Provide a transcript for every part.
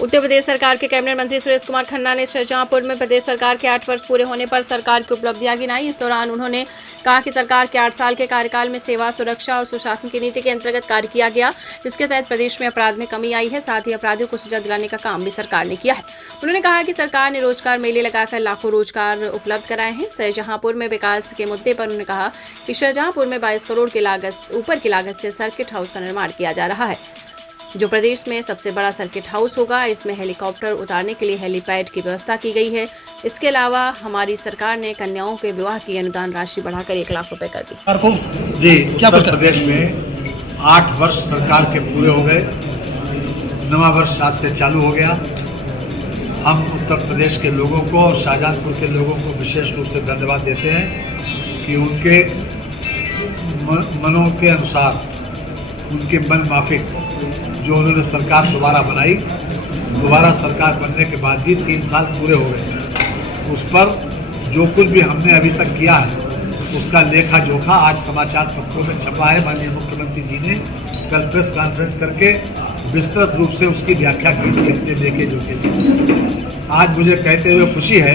उत्तर प्रदेश सरकार के कैबिनेट मंत्री सुरेश कुमार खन्ना ने शाहजहांपुर में प्रदेश सरकार के 8 वर्ष पूरे होने पर सरकार की उपलब्धियां गिनाई। इस दौरान उन्होंने कहा कि सरकार के 8 साल के कार्यकाल में सेवा, सुरक्षा और सुशासन की नीति के अंतर्गत कार्य किया गया, जिसके तहत प्रदेश में अपराध में कमी आई है। साथ ही अपराधियों को सजा दिलाने का काम भी सरकार ने किया है। उन्होंने कहा कि सरकार ने रोजगार मेले लगाकर लाखों रोजगार उपलब्ध कराए हैं। शाहजहांपुर में विकास के मुद्दे पर उन्होंने कहा कि शाहजहांपुर में 22 करोड़ की लागत से सर्किट हाउस का निर्माण किया जा रहा है, जो प्रदेश में सबसे बड़ा सर्किट हाउस होगा। इसमें हेलीकॉप्टर उतारने के लिए हेलीपैड की व्यवस्था की गई है। इसके अलावा हमारी सरकार ने कन्याओं के विवाह की अनुदान राशि बढ़ाकर 1 लाख रुपए कर दी। जी, उत्तर प्रदेश में 8 वर्ष सरकार के पूरे हो गए, नवा वर्ष आज से चालू हो गया। हम उत्तर प्रदेश के लोगों को और शाहजहांपुर के लोगों को विशेष रूप से धन्यवाद देते हैं कि उनके मनों के अनुसार, उनके मन माफिक जो उन्होंने सरकार दोबारा बनाई, दोबारा सरकार बनने के बाद भी 3 साल पूरे हो गए। उस पर जो कुछ भी हमने अभी तक किया है उसका लेखा जोखा आज समाचार पत्रों में छपा है। माननीय मुख्यमंत्री जी ने कल प्रेस कॉन्फ्रेंस करके विस्तृत रूप से उसकी व्याख्या की थी अपने लेखे जोखे की। आज मुझे कहते हुए खुशी है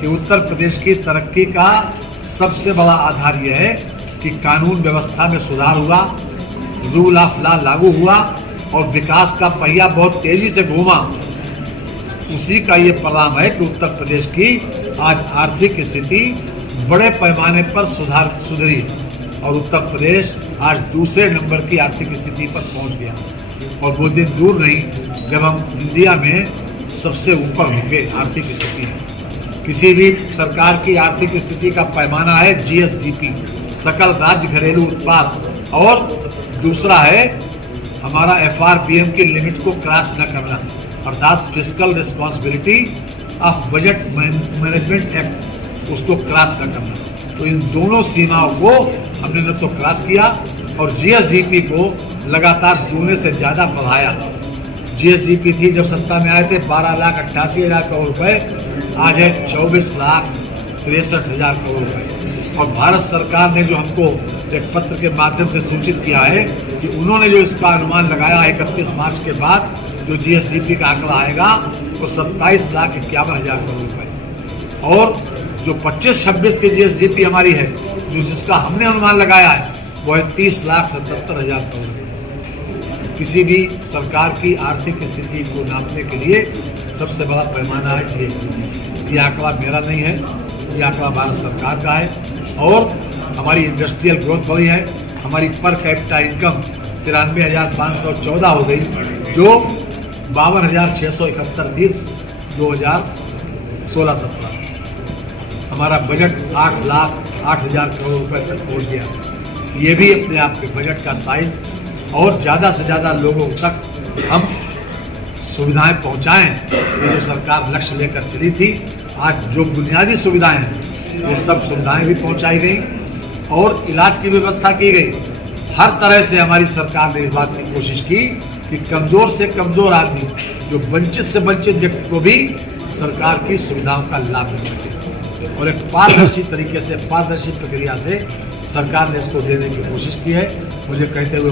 कि उत्तर प्रदेश की तरक्की का सबसे बड़ा आधार यह है कि कानून व्यवस्था में सुधार हुआ, रूल ऑफ लॉ लागू हुआ और विकास का पहिया बहुत तेजी से घूमा। उसी का ये परिणाम है कि उत्तर प्रदेश की आज आर्थिक स्थिति बड़े पैमाने पर सुधरी और उत्तर प्रदेश आज दूसरे नंबर की आर्थिक स्थिति पर पहुंच गया। और वो दिन दूर नहीं जब हम इंडिया में सबसे ऊपर होंगे आर्थिक स्थिति में। किसी भी सरकार की आर्थिक स्थिति का पैमाना है GSDP, सकल राज्य घरेलू उत्पाद, और दूसरा है हमारा FRBM की लिमिट को क्रॉस न करना, अर्थात fiscal responsibility of budget management act, उसको क्रॉस न करना। तो इन दोनों सीमाओं को हमने न तो क्रॉस किया और GSDP को लगातार दूने से ज़्यादा बढ़ाया। GSDP थी जब सत्ता में आए थे 12,88,000 करोड़ रुपए, आज है 24,63,000 करोड़ रुपए। और भारत सरकार ने जो हमको एक पत्र के माध्यम से सूचित किया है कि उन्होंने जो इसका अनुमान लगाया 31 मार्च के बाद जो GSDP का आंकड़ा आएगा वो 27,51,000 करोड़ रुपए। और जो 25-26 की GSDP हमारी है, जो जिसका हमने अनुमान लगाया है वो है 30,77,000 करोड़ रुपए। किसी भी सरकार की आर्थिक स्थिति को नापने के लिए सबसे बड़ा पैमाना है GSDP। ये आंकड़ा मेरा नहीं है, ये आंकड़ा भारत सरकार का है। और हमारी इंडस्ट्रियल ग्रोथ बढ़ी है, हमारी पर कैपिटा इनकम 93,514 हो गई, जो 52,671 थी 2016-17। हमारा बजट 8,08,000 करोड़ रुपए तक पहुँच गया। ये भी अपने आप में बजट का साइज और ज़्यादा से ज़्यादा लोगों तक हम सुविधाएं पहुँचाएँ, जो सरकार लक्ष्य लेकर चली थी। आज जो बुनियादी सुविधाएं हैं ये सब सुविधाएं भी पहुंचाई गई और इलाज की व्यवस्था की गई। हर तरह से हमारी सरकार ने इस बात की कोशिश की कि कमज़ोर से कमज़ोर आदमी, जो वंचित से वंचित व्यक्ति को भी सरकार की सुविधाओं का लाभ मिल सके। और एक पारदर्शी तरीके से, पारदर्शी प्रक्रिया से सरकार ने इसको देने की कोशिश की है। मुझे कहते हुए